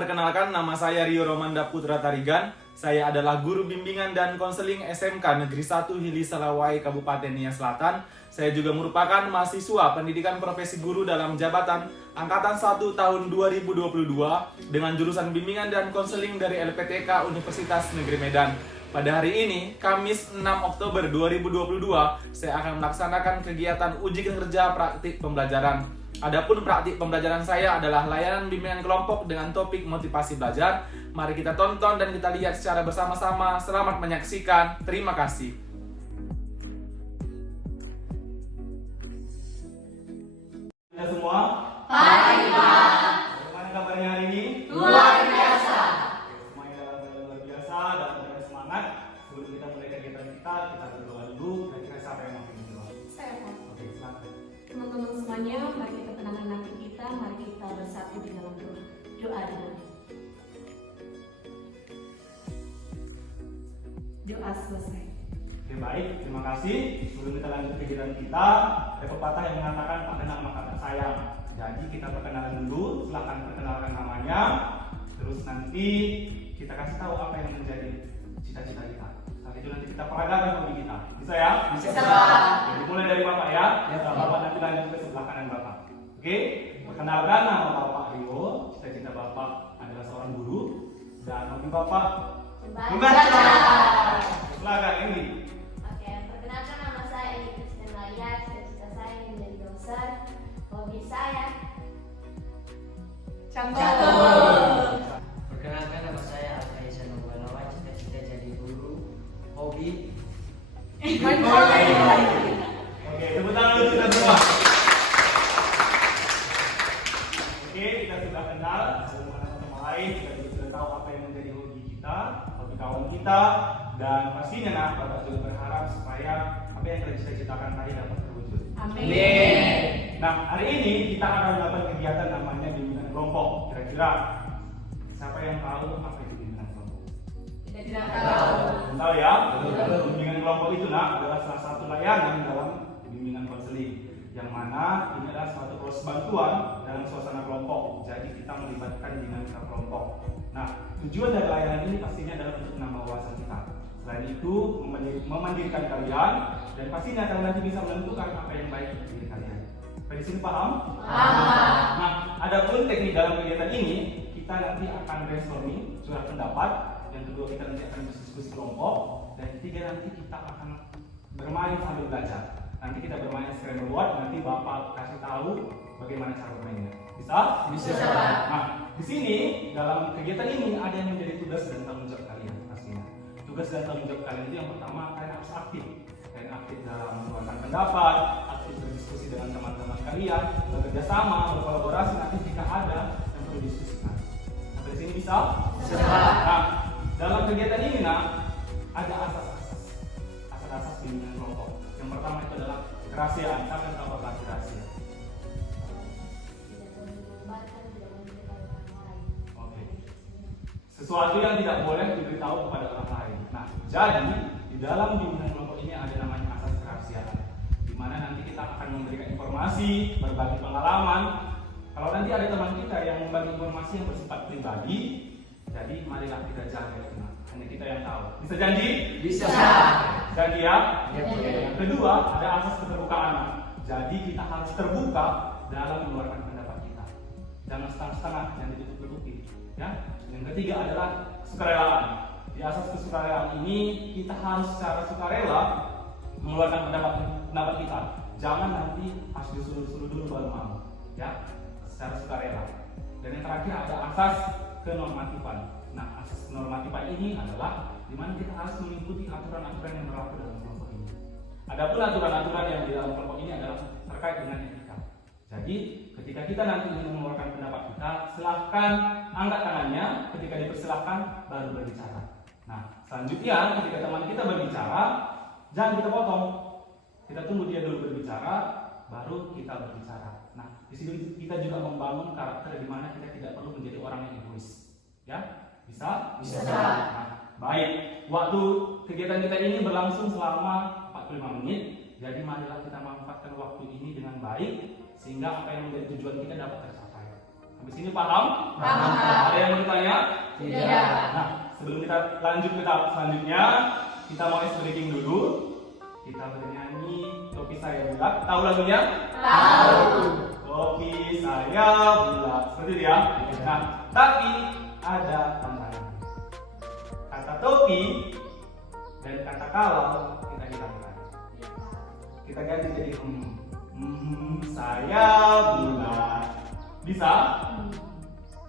perkenalkan nama saya Rio Romanda Putra Tarigan. Saya adalah guru bimbingan dan konseling SMK Negeri 1 Hili Salawai, Kabupaten Nia Selatan. Saya juga merupakan mahasiswa pendidikan profesi guru dalam jabatan Angkatan 1 tahun 2022 dengan jurusan bimbingan dan konseling dari LPTK Universitas Negeri Medan. Pada hari ini, Kamis 6 Oktober 2022, saya akan melaksanakan kegiatan uji kerja praktik pembelajaran. Adapun praktik pembelajaran saya adalah layanan bimbingan kelompok dengan topik motivasi belajar. Mari kita tonton dan kita lihat secara bersama-sama. Selamat menyaksikan. Terima kasih. Halo semua. Hai Pak. Bagaimana kabarnya hari ini? Luar biasa. Semuanya dalam keadaan luar biasa dan dengan semangat. Sebelum kita mulai kegiatan kita berdoa dulu. Kira-kira siapa yang mau berdoa? Saya Pak. Oke, silakan. Teman-teman semuanya, mari kita tenangkan hati kita, mari kita bersatu di dalam doa dulu. Doa selesai. Oke, baik, terima kasih. Sebelum kita lanjut kegiatan kita, ada pepatah yang mengatakan tak kenal maka tak sayang. Jadi kita perkenalan dulu, silahkan perkenalkan namanya. Terus nanti kita kasih tahu apa yang menjadi cita-cita kita. Saat itu nanti kita peragakan hobi kita. Bisa ya? Bisa, Pak. Jadi mulai dari Bapak ya. Ya, Pak. Bapak nanti lanjut ke sebelah kanan Bapak. Oke? Perkenalkan nama Bapak Rio. Cita-cita Bapak adalah seorang guru. Dan hobi Bapak membaca. Silakan ini. Oke, perkenalkan nama saya Edi Kristen Laya. Cita-cita saya ingin menjadi dosen. Hobi saya Cakep. Perkenalkan nama saya Alfa Ihsan Nurwalawa, cita-cita jadi guru, hobi Main bola. Oke, tepuk tangan dulu kita semua. Oke, kita sudah kenal satu sama lain, kita juga sudah tahu apa yang menjadi hobi kita, hobi kawan kita, dan pastinya nah, Bapak juga berharap supaya apa yang telah cita-citakan tadi dapat terwujud. Amin. Nah, hari ini kita akan melakukan kegiatan namanya bimbingan kelompok. Kira-kira siapa yang tahu apa itu bimbingan kelompok? Tidak tahu. Belum tahu ya? Bimbingan kelompok itu nah adalah salah satu layanan dalam bimbingan konseling, yang mana ini adalah suatu proses bantuan dalam suasana kelompok. Jadi kita melibatkan dinamika kelompok. Nah, tujuan dari layanan ini pastinya adalah untuk menambah wawasan kita. Selain itu, memandirikan kalian, dan pastinya kalian nanti bisa menentukan apa yang baik untuk diri kalian. Sampai di sini paham? Paham. Nah, adapun teknik dalam kegiatan ini, kita nanti akan brainstorming, curhat pendapat. Yang kedua, kita nanti akan berdiskusi kelompok. Dan ketiga, nanti kita akan bermain sambil belajar. Nanti kita bermain scramble word, nanti Bapak kasih tahu bagaimana cara bermainnya. Bisa? Bisa, Pak. Nah, di sini dalam kegiatan ini ada yang menjadi tugas dan tanggung jawab kalian pastinya. Tugas dan tanggung jawab kalian itu yang pertama, kalian harus aktif. Kalian aktif dalam mengeluarkan pendapat, aktif berdiskusi dengan teman-teman kalian, bekerja sama, berkolaborasi nanti jika ada yang perlu diskusikan. Sampai sini bisa? Bisa. Nah, dalam kegiatan ini nah, ada asas-asas bimbingan kelompok. Yang pertama itu adalah kerahasiaan. Siapa yang tahu apa arti rahasia? tidak boleh menyebarkan, tidak boleh diberitahu orang lain. Oke. Sesuatu yang tidak boleh diberitahu kepada orang lain. Nah, jadi di dalam bimbingan kelompok ini ada namanya asas kerahasiaan, di mana nanti kita akan memberikan informasi, berbagi pengalaman. Kalau nanti ada teman kita yang membagi informasi yang bersifat pribadi, jadi marilah kita jaga itu. Nah, hanya kita yang tahu. Bisa janji? bisa. Janji ya? Ya, Oke. boleh. Yang kedua ada asas keterbukaan. Jadi kita harus terbuka dalam mengeluarkan pendapat kita. Jangan setengah-setengah, jangan ditutup-tutupi. Ya. Yang ketiga adalah sukarelaan. Di asas kesukarelaan ini kita harus secara sukarela mengeluarkan pendapat kita. Jangan nanti harus disuruh-suruh dulu baru mau. Ya, secara sukarela. Dan yang terakhir ada asas kenormatifan. Nah, asas kenormatifan ini adalah di mana kita harus mengikuti aturan-aturan yang berlaku dalam kelompok ini. Adapun aturan-aturan yang di dalam kelompok ini adalah terkait dengan etika. Jadi, ketika kita nanti ingin mengeluarkan pendapat kita, silahkan angkat tangannya. Ketika dipersilahkan, baru berbicara. Nah, selanjutnya ketika teman kita berbicara, jangan kita potong. Kita tunggu dia dulu berbicara, baru kita berbicara. Nah, di sini kita juga membangun karakter di mana kita tidak perlu menjadi orang yang egois. Ya, bisa? Bisa. Nah, baik. Waktu kegiatan kita ini berlangsung selama 45 menit. Jadi marilah kita manfaatkan waktu ini dengan baik sehingga apa yang menjadi tujuan kita dapat tercapai. Habis ini paham? Paham. Ada yang mau ditanya? Tidak. Nah, sebelum kita lanjut ke tahap selanjutnya, kita mau ice breaking dulu. Kita bernyanyi Topi Saya Bulat. Tahu lagunya? Tahu. Topi saya bulat. Seperti itu ya. Nah, tapi ada tantangan. Kata topi dan kata kalau kita hilangkan. Kita ganti jadi saya bulat. Bisa?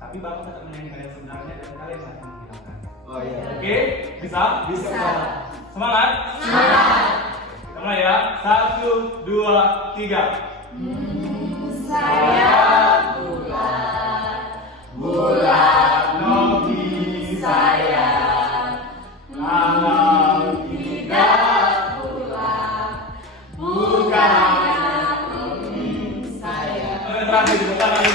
Tapi Bapak tetap menyanyikan yang sebenarnya dan kalian akan menghilangkan. Oh iya. Oke? Bisa? Bisa. Semangat? Semangat. Kita mulai ya. 1, 2, 3. Saya bulat, Bulat topi saya. Kalau tidak bulat, bukannya topi saya. terakhir di depan lagi.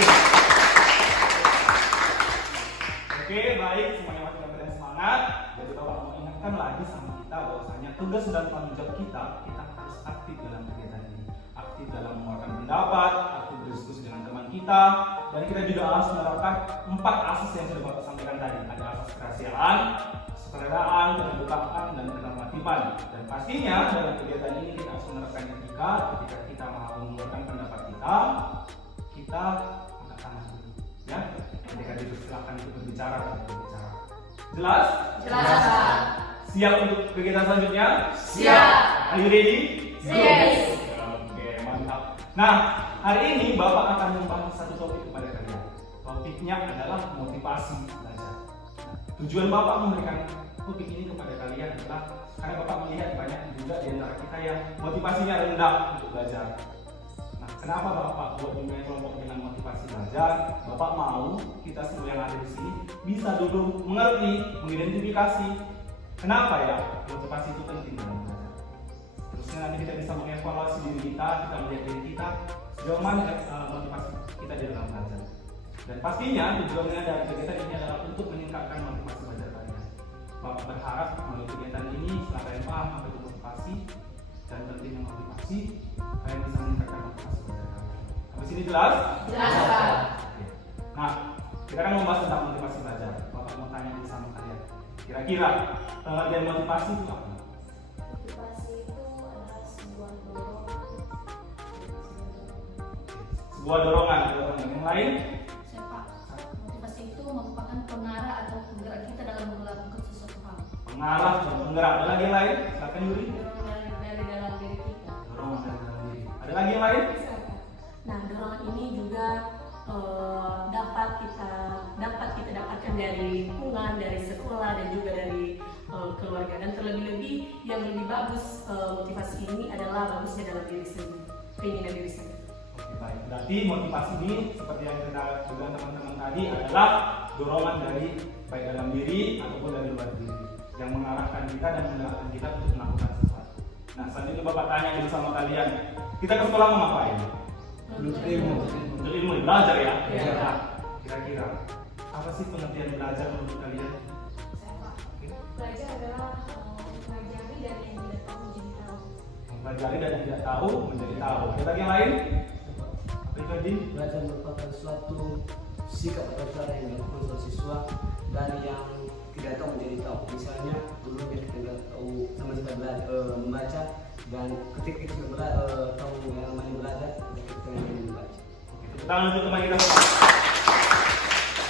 Oke, baik, semuanya masih dapat semangat. Jadi Bapak mau ingatkan lagi sama kita bahwasanya tugas dan tanggung jawab kita harus aktif dalam kegiatan ini. Aktif dalam mengeluarkan pendapat, aktif berdiskusi dengan teman kita, dan kita juga harus menerapkan 4 asas yang sudah Bapak sampaikan tadi. Ada asas kerahasiaan, kesusilaan, keterbukaan, dan ketertiban. Dan pastinya dalam kegiatan ini kita harus menerapkan etika. Ketika kita mau mengeluarkan pendapat kita angkat tangan dulu, ya. Ketika dipersilakan untuk berbicara, Jelas? Jelas. Siap untuk kegiatan selanjutnya? Siap. Are you ready? Yes. Oke, mantap. Nah, hari ini Bapak akan membahas satu topik kepada kalian. Topiknya adalah motivasi belajar. Tujuan Bapak memberikan topik ini kepada kalian adalah karena Bapak melihat banyak juga di antara kita yang motivasinya rendah untuk belajar. Nah, kenapa Bapak buat dunia kelompok dengan motivasi belajar? Bapak mau kita semua yang ada di sini bisa dulu mengerti, mengidentifikasi kenapa ya motivasi itu penting dalam belajar. Terusnya nanti kita bisa mengevaluasi diri kita melihat diri kita sejauh mana motivasi kita di dalam belajar. Dan pastinya tujuannya dari kegiatan ini adalah untuk meningkatkan motivasi belajar kalian. Bapak berharap melalui kegiatan ini setelah kalian paham apa itu motivasi dan pentingnya motivasi, kalian bisa meningkatkan motivasi belajar kalian. Sampai sini jelas? Jelas, Pak. Nah, kita akan membahas tentang motivasi belajar. Bapak mau tanya ini sama kalian. Kira-kira pengertian motivasi itu apa? Motivasi itu adalah sebuah dorongan. Sebuah dorongan. Yang lain? Saya Pak, motivasi itu merupakan pengarah atau penggerak kita dalam melakukan sesuatu hal. Pengarah dan penggerak. Ada lagi yang lain? Silakan Yuri. Dorongan dari dalam diri kita. Dorongan dari dalam diri. Ada lagi yang lain? Nah, dorongan ini juga dapat kita dapatkan dari lingkungan, dari sekolah, dan juga dari keluarga. Dan terlebih-lebih yang lebih bagus motivasi ini adalah bagusnya dalam diri sendiri, keinginan diri sendiri. Oke, baik. Berarti motivasi ini seperti yang kita bilang teman-teman tadi adalah dorongan dari baik dalam diri ataupun dari luar diri yang mengarahkan kita dan menggerakkan kita untuk melakukan sesuatu. Nah, selanjutnya Bapak tanya dulu sama kalian, kita ke sekolah mau ngapain? Untuk ilmu. Untuk ilmu, belajar ya? Iya. Nah, kira-kira apa sih pengertian belajar menurut kalian? Saya Pak. Belajar adalah mempelajari dan yang tidak tahu menjadi tahu. Mempelajari dan yang tidak tahu menjadi tahu. Ada lagi yang lain? Apa itu tadi? Belajar merupakan suatu sikap atau cara yang dilakukan oleh siswa dari yang tidak tahu menjadi tahu. Misalnya dulu kita tidak tahu sama kita belajar membaca, dan ketika kita tahu yang namanya belajar, kita yang membaca. Oke, tepuk tangan untuk teman kita.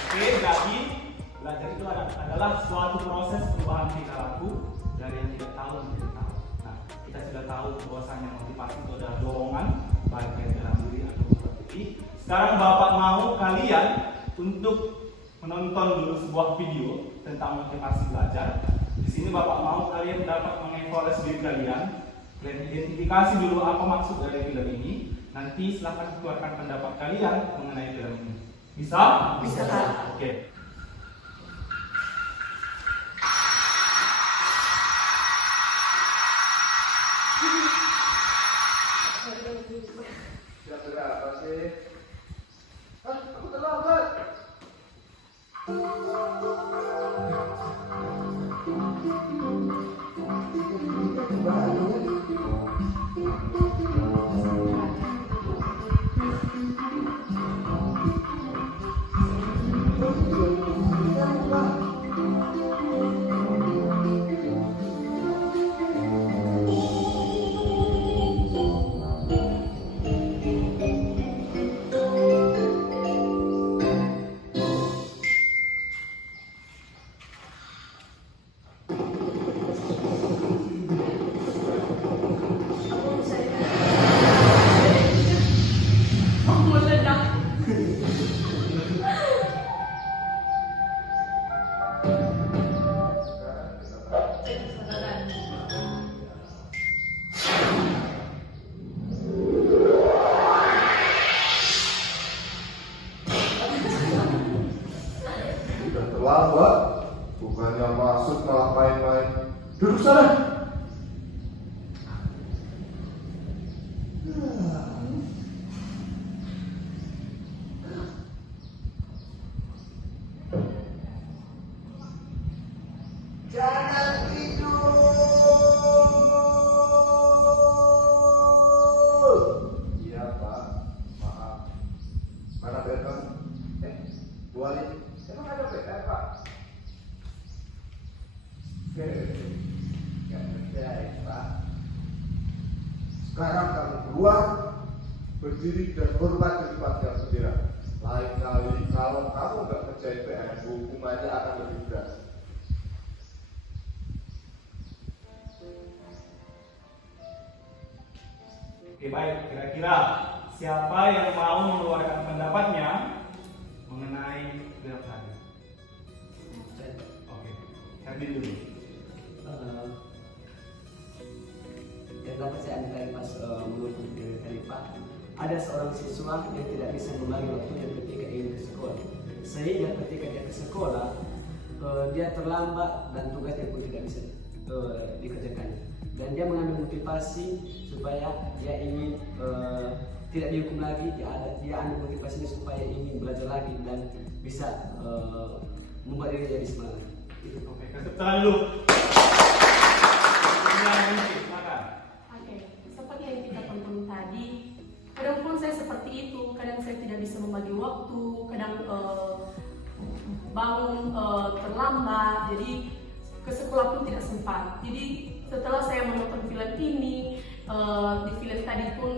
Oke, jadi belajar itu adalah suatu proses perubahan perilaku dari yang tidak tahu menjadi tahu. Nah, kita sudah tahu bahwasanya motivasi itu adalah dorongan baik dari dalam diri atau luar diri. Sekarang Bapak mau kalian untuk menonton dulu sebuah video tentang motivasi belajar. Di sini Bapak mau kalian dapat mengevaluasi diri kalian dan identifikasi dulu apa maksud dari film ini. Nanti silahkan keluarkan pendapat kalian mengenai film ini. Bisa? Bisa. Oke. Kira-kira apa sih? Aku terlambat. Sekarang kamu keluar, berdiri dan hormat di depan tiang bendera. Lain kali kalau kamu nggak kerjain PR, hukumannya akan lebih berat. Oke, baik. Kira-kira siapa yang mau mengeluarkan pendapatnya mengenai bela tadi? Oke, Herdi dulu. Yang dapat saya ambil dari pas menurut dari Pak, ada seorang siswa yang tidak bisa membagi waktunya ketika ingin ke sekolah, sehingga ketika dia ke sekolah dia terlambat dan tugasnya pun tidak bisa dikerjakan, dan dia mengambil motivasi supaya dia ingin tidak dihukum lagi. Dia ambil motivasinya supaya ingin belajar lagi dan bisa membuat diri jadi semangat. Itu. Oke, kasih tangan dulu. Silakan. Oke, seperti yang kita tonton tadi, kadang pun saya seperti itu. Kadang saya tidak bisa membagi waktu, kadang bangun terlambat, jadi ke sekolah pun tidak sempat. Jadi setelah saya menonton film ini, di film tadi pun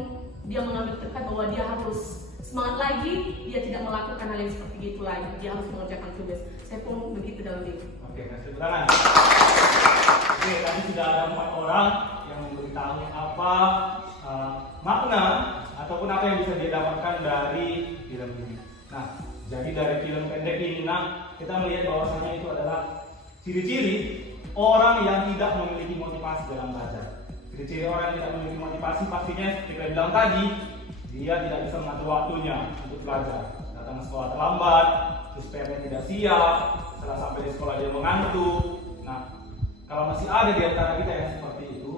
dia mengambil tekad bahwa dia harus semangat lagi, dia tidak melakukan hal yang seperti itu lagi, dia harus mengerjakan tugas. Saya pun begitu dalam diri. Oke, kasih tangan. Oke, tadi sudah ada 4 orang yang memberitahu apa makna ataupun apa yang bisa dia dapatkan dari film ini. Nah, jadi dari film pendek ini, kita melihat bahwasanya itu adalah ciri-ciri orang yang tidak memiliki motivasi dalam belajar. Ciri-ciri orang yang tidak memiliki motivasi pastinya seperti saya bilang tadi, dia tidak bisa mengatur waktunya untuk belajar. Datang ke sekolah terlambat, terus PR-nya tidak siap, setelah sampai di sekolah dia mengantuk. Nah, kalau masih ada di antara kita yang seperti itu,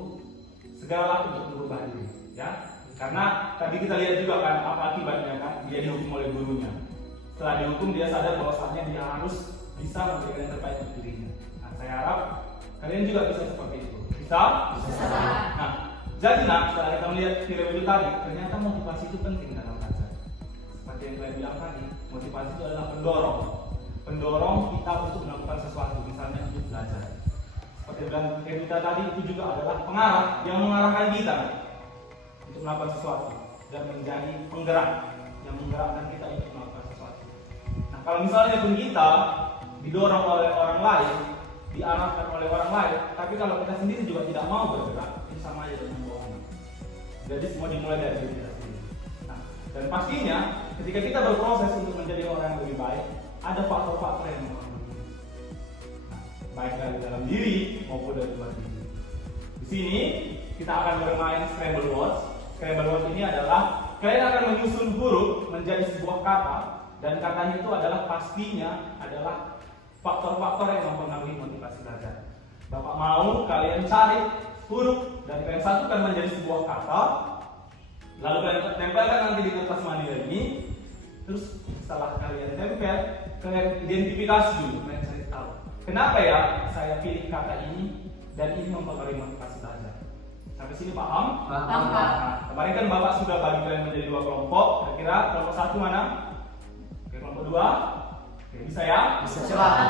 segeralah untuk berubah diri, ya. Karena tadi kita lihat juga kan apa akibatnya kan, dia dihukum oleh gurunya. Setelah dihukum dia sadar bahwasanya dia harus bisa memberikan yang terbaik untuk dirinya. Nah, saya harap kalian juga bisa seperti itu. Bisa? Bisa. Nah, jadi setelah kita melihat film itu tadi, ternyata motivasi itu penting dalam belajar. Seperti yang kalian bilang tadi, motivasi itu adalah pendorong kita untuk melakukan sesuatu, misalnya untuk belajar. Seperti yang kita tadi, itu juga adalah pengarah yang mengarahkan kita untuk melakukan sesuatu dan menjadi penggerak yang menggerakkan kita untuk melakukan sesuatu. Nah, kalau misalnya pun kita didorong oleh orang lain, diarahkan oleh orang lain, tapi kalau kita sendiri juga tidak mau bergerak, itu sama aja dengan bohong. Jadi semua dimulai dari diri kita sendiri. Nah, dan pastinya ketika kita berproses untuk menjadi orang yang lebih baik, ada faktor-faktor yang mempengaruhi. Nah, baik dari dalam diri maupun dari luar diri. Di sini kita akan bermain scramble words. Scramble words ini adalah kalian akan menyusun huruf menjadi sebuah kata, dan katanya itu adalah pastinya adalah faktor-faktor yang mempengaruhi motivasi belajar. Bapak mau kalian cari huruf dan kalian satukan menjadi sebuah kata, lalu kalian tempelkan nanti di kertas manila ini. Terus setelah kalian tempel, kalian identifikasi dulu, kalian cari tahu kenapa ya saya pilih kata ini dan ini mempengaruhi motivasi belajar. Sampai sini paham? Paham. Nah, kemarin kan Bapak sudah bagi kalian menjadi 2 kelompok. Kira-kira kelompok 1 mana? Oke, kelompok 2. Oke, bisa ya? Bisa. Silakan.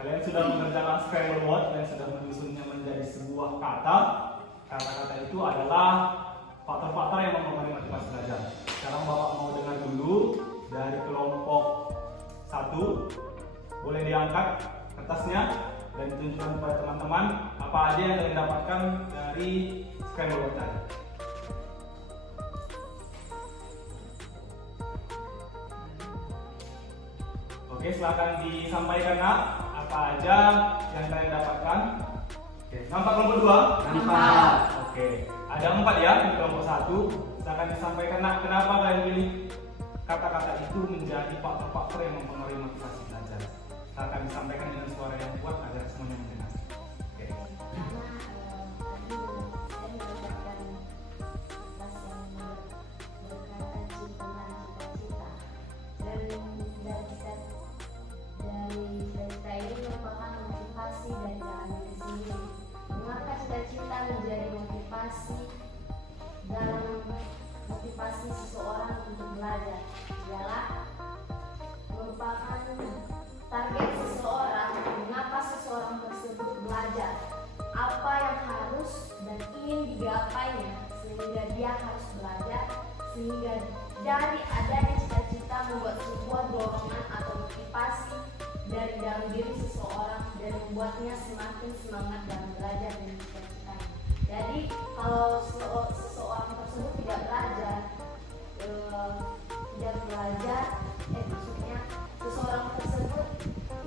Kalian sudah mengerjakan scramble word dan sudah menyusunnya menjadi sebuah kata. Kata-kata itu adalah faktor-faktor yang mempengaruhi motivasi belajar. Sekarang Bapak mau dengar dulu dari kelompok 1. Boleh diangkat kertasnya dan ditunjukkan kepada teman-teman apa aja yang kalian dapatkan dari scramble word tadi. silakan disampaikan nak, apa aja yang kalian dapatkan. Oke, nampak kelompok 2? Nampak. Oke, ada 4 ya di kelompok 1. Silakan disampaikan nak, kenapa kalian pilih kata-kata itu menjadi faktor-faktor yang mempengaruhi motivasi belajar. Silakan disampaikan dengan suara yang kuat agar semuanya mendengar. Oke. Pertama, tadi saya mendapatkan kelas yang berkata cinta cita-cita, dan dari cita-cita ini merupakan motivasi dari dalam diri sendiri. Mengapa cita-cita menjadi motivasi dalam motivasi seseorang untuk belajar? Ialah merupakan target seseorang. Mengapa seseorang tersebut belajar? Apa yang harus dan ingin digapainya sehingga dia harus belajar, sehingga dari adanya cita-cita membuat sebuah dorongan atau motivasi dari dalam diri seseorang dan membuatnya semakin semangat dalam belajar dan cita-citanya. Jadi kalau seseorang tersebut tidak belajar, maksudnya seseorang tersebut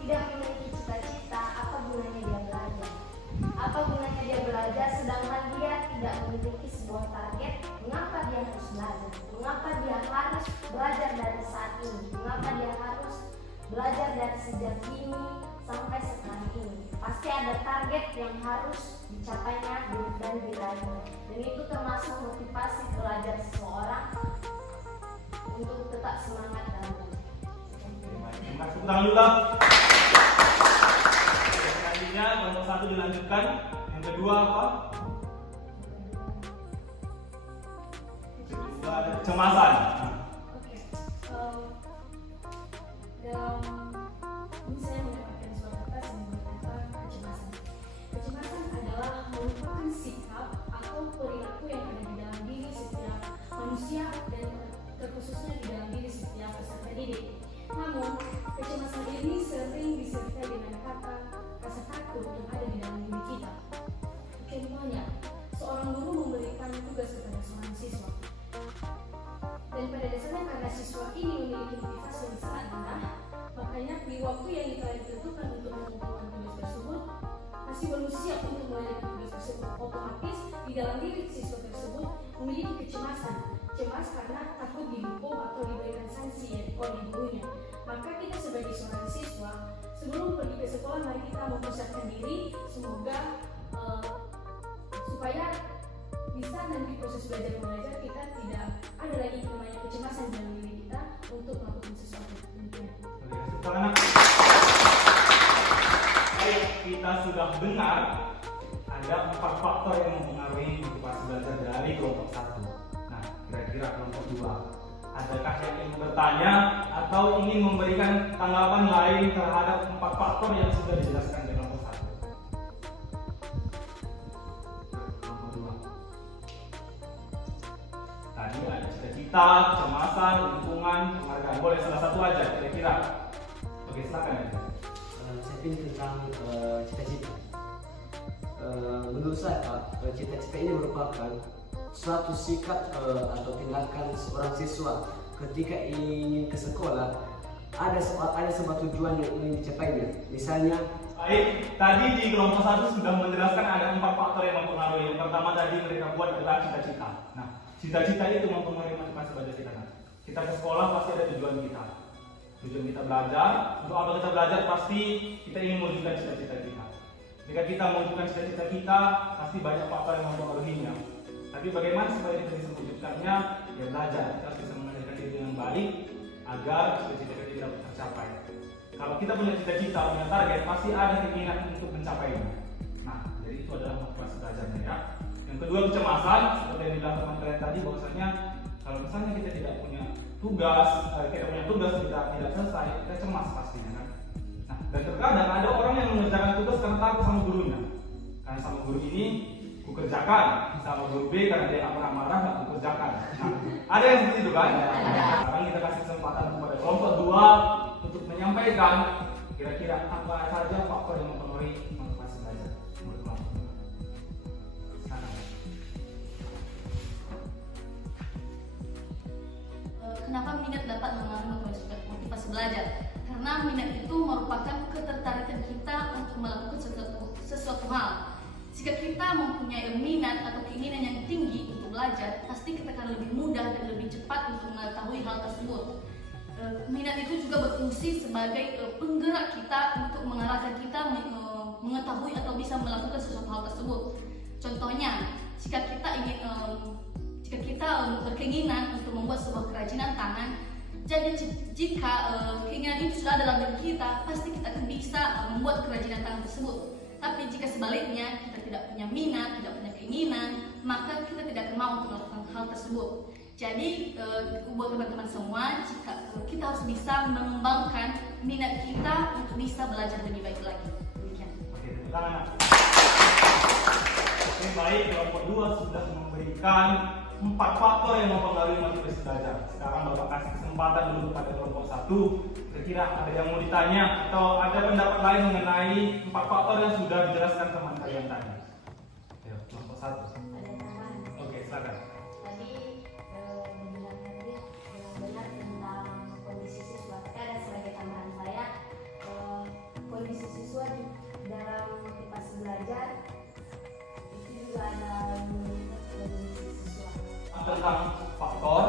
tidak memiliki cita-cita, apa gunanya dia belajar? Apa gunanya dia belajar sedangkan dia tidak memiliki sebuah target? Mengapa dia harus belajar? Mengapa dia harus belajar dari saat ini? Mengapa dia harus belajar dari sejak ini sampai sekarang ini? Pasti ada target yang harus dicapainya dan diraihnya. Dan itu termasuk motivasi belajar seseorang untuk tetap semangat dalam belajar. Terima kasih, tepuk tangan dulu lah. Selanjutnya kelompok 1 dilanjutkan. Yang kedua apa? Kedua ada kecemasan. Oke, dalam ini saya mendapatkan suatu kata yang berkata kecemasan. Kecemasan adalah merupakan sikap atau perilaku yang ada di dalam diri setiap manusia dan terkhususnya di dalam diri setiap peserta didik. Namun, kecemasan ini sering disertai dengan rasa takut yang ada di dalam diri kita. Contohnya, seorang guru memberikan tugas kepada seorang siswa. Dan pada dasarnya karena siswa ini memiliki motivasi yang sangat rendah, makanya di waktu yang telah ditentukan untuk mengumpulkan tugas tersebut masih belum siap untuk mengerjakan tugas tersebut. Otomatis di dalam diri siswa tersebut memiliki kecemasan, cemas karena takut dihukum atau diberikan sanksi oleh gurunya. Maka kita sebagai seorang siswa sebelum pergi ke sekolah, mari kita mempersiapkan diri, semoga supaya bisa nanti proses belajar mengajar kita tidak ada lagi namanya kecemasan dalam diri kita untuk melakukan sesuatu. Anak. Baik, kita sudah dengar ada 4 faktor yang mempengaruhi motivasi belajar dari kelompok 1. Nah, kira-kira kelompok 2. Adakah yang ingin bertanya atau ingin memberikan tanggapan lain terhadap 4 faktor yang sudah dijelaskan di kelompok 1? Kelompok 2. Tadi ada cita-cita, kecemasan, lingkungan, penghargaan. Boleh salah satu aja kira-kira. Oke, silakan ya. Saya pilih tentang cita-cita. Menurut saya, cita-cita ini merupakan suatu sikap atau tindakan seorang siswa ketika ingin ke sekolah. Ada sebuah tujuan yang ingin dicapainya. Misalnya, baik, tadi di kelompok 1 sudah menjelaskan ada 4 faktor yang mempengaruhi. Yang pertama tadi mereka buat adalah cita-cita. Nah, cita-cita itu mempengaruhi motivasi belajar kita. Kita ke sekolah pasti ada tujuan kita. Tujuan kita belajar. Untuk apa kita belajar? Pasti kita ingin mewujudkan cita-cita kita. Jika kita mewujudkan cita-cita kita, pasti banyak faktor yang mempengaruhinya. Tapi bagaimana supaya kita bisa mewujudkannya? Ya belajar. Kita harus bisa mengajarkan diri dengan baik agar cita-cita kita dapat tercapai. Kalau kita punya cita-cita, punya target, pasti ada keinginan untuk mencapainya. Nah, jadi itu adalah motivasi belajarnya ya. Yang kedua, kecemasan. Seperti yang dibilang teman kalian tadi, bahwasanya kalau misalnya kita tidak punya tugas, kita tidak selesai, kita cemas pastinya kan. Nah, dan terkadang ada orang yang mengerjakan tugas karena takut sama gurunya. Karena sama guru ini ku kerjakan, sama guru B karena dia nggak pernah marah nggak ku kerjakan. Nah, ada yang seperti itu kan? Sekarang kita kasih kesempatan kepada kelompok 2 untuk menyampaikan kira-kira apa saja faktor yang mempengaruhi motivasi belajar menurut kelompok 2. Kenapa minat dapat mengalami motivasi belajar? Karena Karena minat itu merupakan ketertarikan kita untuk melakukan sesuatu hal. Jika kita mempunyai minat atau keinginan yang tinggi untuk belajar, pasti kita akan lebih mudah dan lebih cepat untuk mengetahui hal tersebut. Minat itu juga berfungsi sebagai penggerak kita untuk mengarahkan kita mengetahui atau bisa melakukan sesuatu hal tersebut. Contohnya, jika kita berkeinginan untuk membuat sebuah kerajinan tangan, jadi jika keinginan itu sudah ada dalam diri kita, pasti kita akan bisa membuat kerajinan tangan tersebut. Tapi jika sebaliknya kita tidak punya minat, tidak punya keinginan, maka kita tidak akan mau untuk melakukan hal tersebut. Jadi buat teman-teman semua, kita harus bisa mengembangkan minat kita untuk bisa belajar lebih baik lagi. Demikian. Oke, tepuk tangan. Oke, baik, kelompok 2 sudah memberikan 4 faktor yang mempengaruhi motivasi belajar. Sekarang Bapak kasih kesempatan dulu kepada kelompok 1. Kira-kira ada yang mau ditanya atau ada pendapat lain mengenai 4 faktor yang sudah dijelaskan teman kalian tadi? Ayo, kelompok 1. Ada tambahan. Oke, silakan. Tadi mendengarkan dia benar tentang kondisi siswa. Tapi ada sebagai tambahan saya, kondisi siswa dalam motivasi belajar itu juga ada kondisi siswa. Tentang faktor,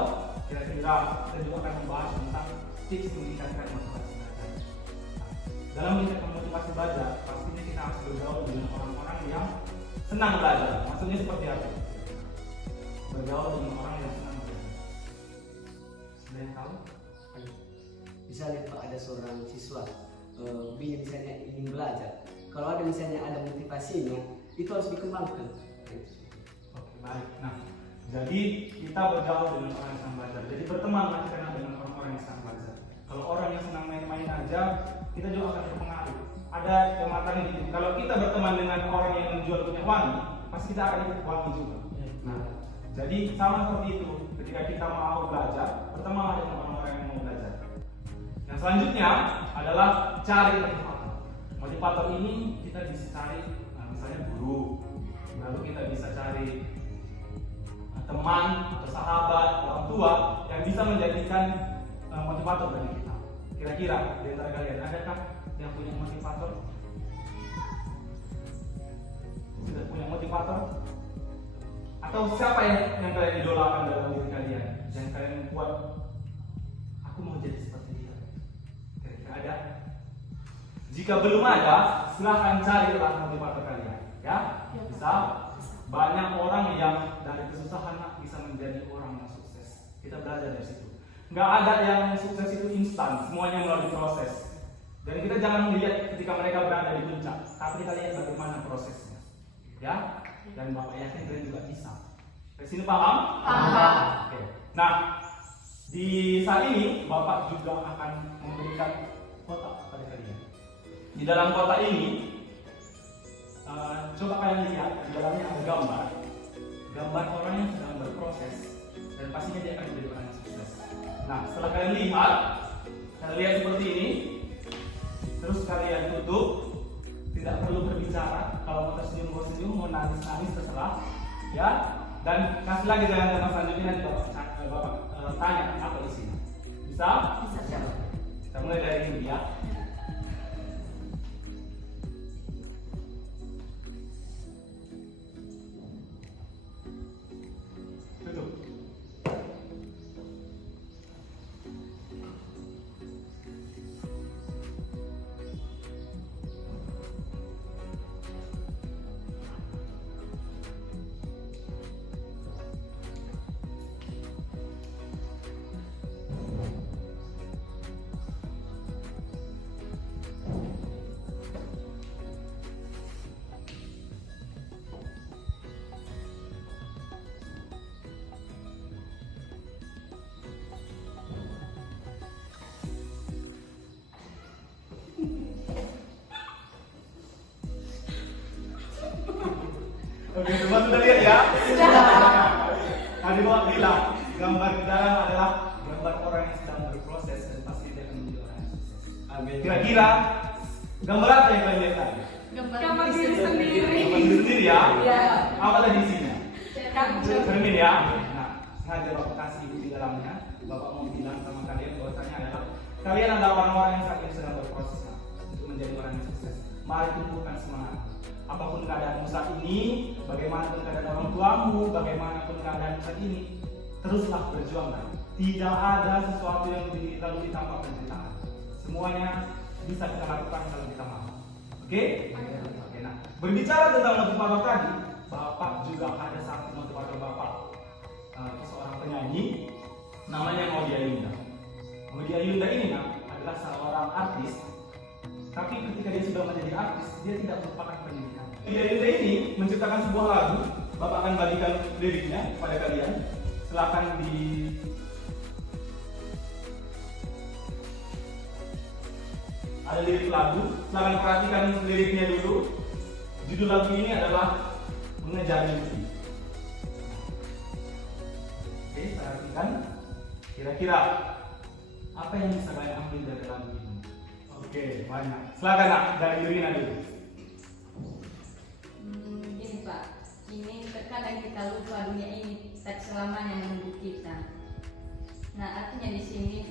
kira-kira kita juga akan membahas tentang tips meningkatkan motivasi belajar. Dalam meningkatkan motivasi belajar, pastinya kita harus bergaul dengan orang-orang yang senang belajar. Maksudnya seperti apa? Bergaul dengan orang yang senang belajar. Ada yang tahu? Misalnya Pak, ada seorang siswa misalnya ingin belajar, kalau ada misalnya ada motivasinya, itu harus dikembangkan. Oke, baik. Nah, jadi kita bergaul dengan orang yang senang belajar. Jadi bertemanlah kita dengan orang-orang yang senang belajar. Kalau orang yang senang main-main aja, kita juga akan terpengaruh. Ada yang mengatakan gitu, kalau kita berteman dengan orang yang menjual minyak wangi, pasti kita akan ikut wangi juga. Nah, jadi sama seperti itu. Ketika kita mau belajar, bertemanlah dengan orang-orang yang mau belajar. Yang selanjutnya adalah cari motivator. Motivator ini kita bisa cari, misalnya guru, lalu kita bisa cari teman atau sahabat, orang tua yang bisa menjadikan motivator bagi kita. Kira-kira di antara kalian adakah yang punya motivator? Sudah punya motivator? Atau siapa yang kalian idolakan dalam diri kalian? Yang kalian buat, aku mau jadi seperti dia. Kira-kira ada? Jika belum ada, silahkan carilah motivator kalian. Ya, bisa. Banyak orang yang dari kesusahan bisa menjadi orang yang sukses. Kita belajar dari situ. Nggak ada yang sukses itu instan, semuanya melalui proses. Dan kita jangan melihat ketika mereka berada di puncak, tapi kita lihat bagaimana prosesnya. Ya, dan Bapak yakin kalian juga bisa. Dari sini paham? Paham. Oke. Nah, di saat ini Bapak juga akan memberikan kotak kepada kalian. Di dalam kotak ini, coba kalian lihat, di dalamnya ada gambar orang yang sedang berproses, dan pastinya dia akan menjadi orang yang sukses. Nah, setelah kalian lihat seperti ini, terus kalian tutup, tidak perlu berbicara. Kalau mau tersenyum, mau nangis, terserah, ya. Dan kasih lagi jalan tema selanjutnya, nanti Bapak tanya apa isinya. Bisa? Bisa. Kita mulai dari ini ya. Oke, semua sudah lihat ya? Tadi Bapak bilang, gambar di dalam adalah gambar orang yang sedang berproses dan pasti dia akan menjadi orang yang sukses. Amin. Kira-kira gambar apa yang kalian lihat tadi? Gambar diri sendiri. Gambar diri sendiri ya? Iya. Apa tadi isinya? Cermin ya? Iya. Nah, sengaja Bapak kasih di dalamnya. Bapak mau bilang sama kalian bahwasanya adalah Kalian adalah orang-orang yang saat ini sedang berproses untuk menjadi orang yang sukses. Mari tumbuhkan semangat. Apapun keadaanmu saat ini, bagaimanapun keadaan orang tuamu, bagaimanapun keadaanmu saat ini, teruslah berjuanglah. Tidak ada sesuatu yang lalu ditambah penderitaan. Semuanya bisa kita lakukan kalau kita mau. Oke? Oke. Nah, berbicara tentang motivator tadi, Bapak juga ada satu motivator Bapak, seorang penyanyi, namanya Maudy Ayunda. Maudy Ayunda ini adalah seorang artis, tapi ketika dia sudah menjadi artis, dia tidak melupakan pendidikan. Maudy Ayunda ini menciptakan sebuah lagu. Bapak akan bagikan liriknya kepada kalian. Silakan ada lirik lagu. Silakan perhatikan liriknya dulu. Judul lagu ini adalah Mengejar Mimpi. Oke, perhatikan. Kira-kira apa yang bisa kalian ambil dari lagu ini? Oke, banyak. Silakan Nak, dari Irina dulu. Gini Pak, ini terkadang kita lupa dunia ini tak selamanya menunggu kita. Nah, artinya di sini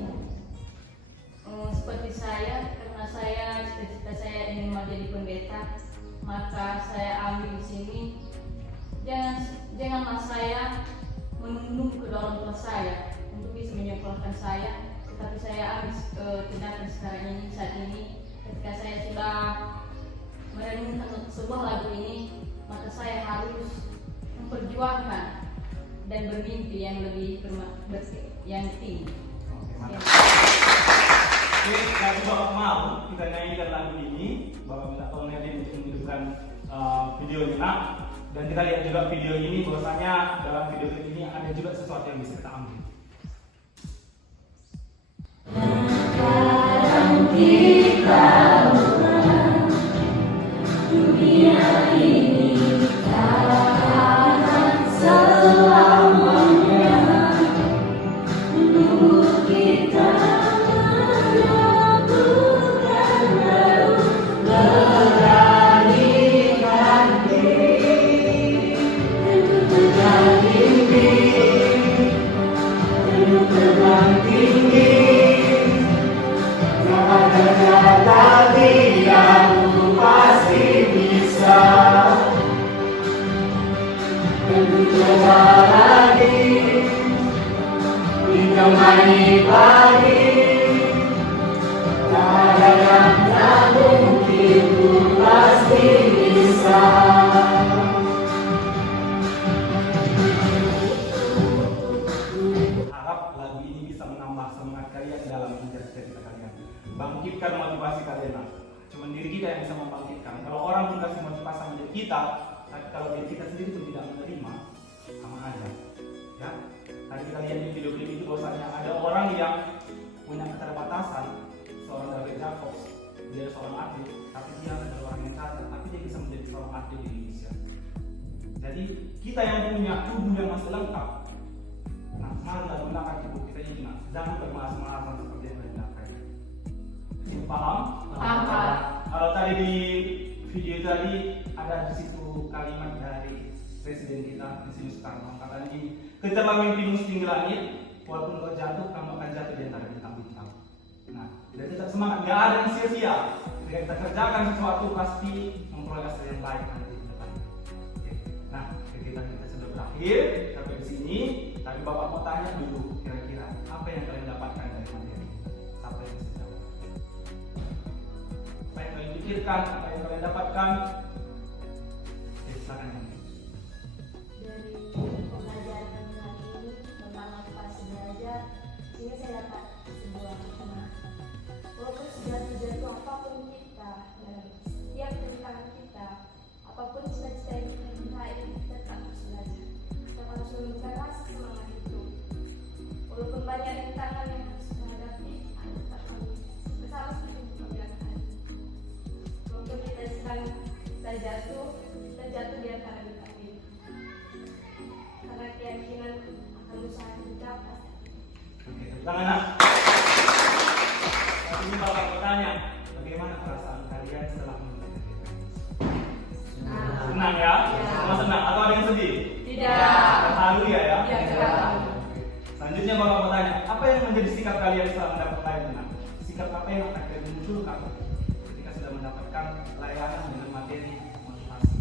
seperti saya, karena saya cita-cita saya ingin mau jadi pendeta, maka saya ambil di sini. Janganlah saya menunggu kedua orang tua saya untuk bisa menyekolahkan saya, tetapi saya ambil tindakan sekarang ini saat ini. Ketika saya sudah merenungkan sebuah lagu ini, maka saya harus memperjuangkan dan bermimpi yang lebih yang tinggi. Oke, mantap. Oke, kalau Bapak mau kita nyanyikan lagu ini, Bapak minta tolong Nedin untuk menghidupkan videonya Nak. Dan kita lihat juga video ini, bahwasanya dalam video ini ada juga sesuatu yang bisa kita ambil. Sekarang kita dunia ini takkan selamanya menunggu kita melakukan baru beranikan diri untuk terbang tinggi. Tadi aku pasti bisa untuk coba lagi ditemani pagi. Tak ada yang tak mungkin, ku pasti bisa. Harap lagu ini bisa menambah semangat kalian dalam mengejar cita-cita kalian. Bangkitkan motivasi kalian Nak. Cuma diri kita yang bisa membangkitkan. Kalau orang pun kasih motivasi sama diri kita, tapi kalau diri kita sendiri pun tidak menerima, sama aja. Ya, tadi kita lihat di video klip itu bahwasanya ada orang yang punya keterbatasan, seorang David Jacobs, dia seorang atlet, tapi dia adalah orang yang cacat, tapi dia bisa menjadi seorang atlet di Indonesia. Jadi kita yang punya tubuh yang masih lengkap, nah marilah gunakan tubuh kita ini Nak. Jangan bermalas-malasan seperti yang lain lakukan. Paham? Paham. Kalau tadi di video tadi ada di situ kalimat dari presiden kita di sini Soekarno, katanya gini, kejarlah mimpimu setinggi langit, walaupun kau jatuh, kamu akan jatuh di antara bintang-bintang. Nah, kita tetap semangat, nggak ada yang sia-sia. Ketika kita kerjakan sesuatu pasti memperoleh hasil yang baik nanti di depan. Oke. Nah, kegiatan kita sudah berakhir sampai di sini. Tapi Bapak mau tanya dulu, kira-kira apa yang kalian dapatkan dari materi? Apa yang bisa jawab? Apa yang kalian pikirkan? Apa yang kalian dapatkan? Silakan. Dari pembelajaran kali ini tentang motivasi belajar, sehingga saya dapat sebuah hikmah. Walaupun sejatuh-jatuh apapun kita, dan setiap rintangan kita, apapun cita-cita yang kita raih, kita tetap harus belajar. Kita harus menunjukkan rasa semangat itu. Walaupun banyak rintangan yang harus kita hadapi, kita harus bersama seperti yang kita bilang tadi. Walaupun kita sedang jatuh di antara bintang. Karena keyakinan akan usaha kita pasti. Oke, tangan Nak. Saat ini Bapak bertanya, bagaimana perasaan kalian setelah mengerjakan ini? Senang ya? Semua senang? Atau ada yang sedih? Tidak. Terharu ya? Tidak. Selanjutnya Bapak bertanya, apa yang menjadi sikap kalian setelah mendapat pelayanan? sikap apa yang akan dimunculkan ketika sudah mendapatkan layanan dengan materi motivasi?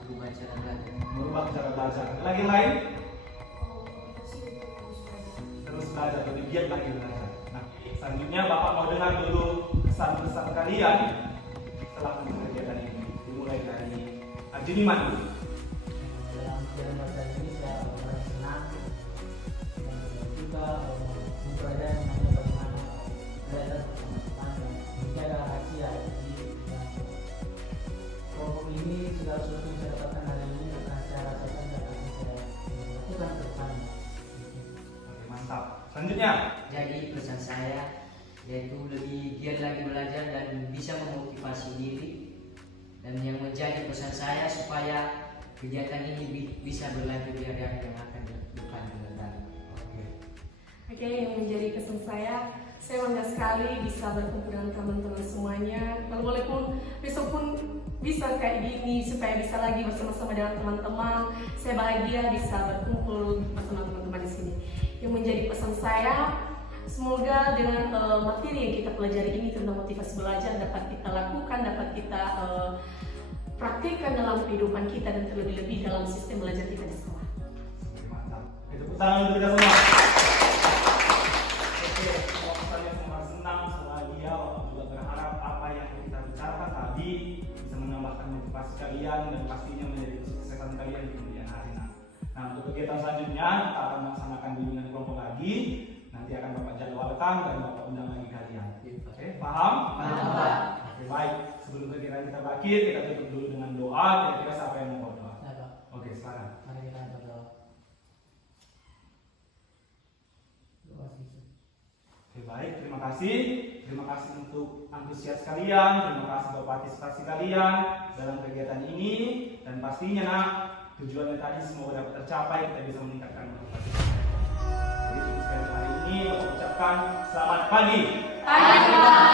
Berubah cara belajar. Merubah cara belajar. Lagi lain? Terus belajar, lebih giat lagi belajar. Nah, selanjutnya Bapak mau dengar dulu kesan-kesan kalian setelah mengikuti kegiatan ini. Dimulai dari Juniman dulu. Dalam kegiatan belajar ini saya merasa senang dan juga mempelajari mengenai bagaimana belajar bersama-sama dan menjaga rahasia. Kelompok ini segala sesuatu yang saya dapatkan hari ini akan saya rasakan dan akan saya lakukan ke depan. Oke, mantap. Selanjutnya, Jadi pesan saya yaitu lebih giat lagi belajar dan bisa memotivasi diri. Dan yang menjadi pesan saya supaya kegiatan ini bisa berlanjut di hari-hari yang akan depan datang. Oke, yang menjadi pesan saya bangga sekali bisa berkumpul dengan teman-teman semuanya. Kalau boleh pun besok pun bisa kayak gini supaya bisa lagi bersama-sama dengan teman-teman. Saya bahagia bisa berkumpul bersama teman-teman di sini. Yang menjadi pesan saya, semoga dengan materi yang kita pelajari ini tentang motivasi belajar dapat kita lakukan, dapat kita praktikkan dalam kehidupan kita dan terlebih-lebih dalam sistem belajar kita di sekolah. oke, mantap. Tepuk tangan untuk kita semua. Oke, kalau misalnya semua senang, semua bahagia, Bapak juga berharap apa yang kita bicarakan tadi bisa menambahkan motivasi kalian dan pastinya menjadi kesuksesan kalian di kemudian hari. Nah, untuk kegiatan selanjutnya kita akan melaksanakan bimbingan kelompok lagi. Nanti akan Bapak jadwalkan dan Bapak undang lagi kalian. Oke, paham? Paham, Pak. Oke, baik. Sebelum kegiatan kita berakhir, kita tutup dulu dengan doa. Kira-kira siapa yang mau berdoa? Saya Pak, Oke, silakan. mari kita berdoa. Doa sih. Oke, baik. Terima kasih. Terima kasih untuk antusias kalian. Terima kasih untuk partisipasi kalian dalam kegiatan ini. Dan pastinya, nak, tujuannya tadi semoga dapat tercapai. Kita bisa meningkatkan motivasi. Jadi, sekali hari ini, Bapak ucapkan selamat pagi. Pagi.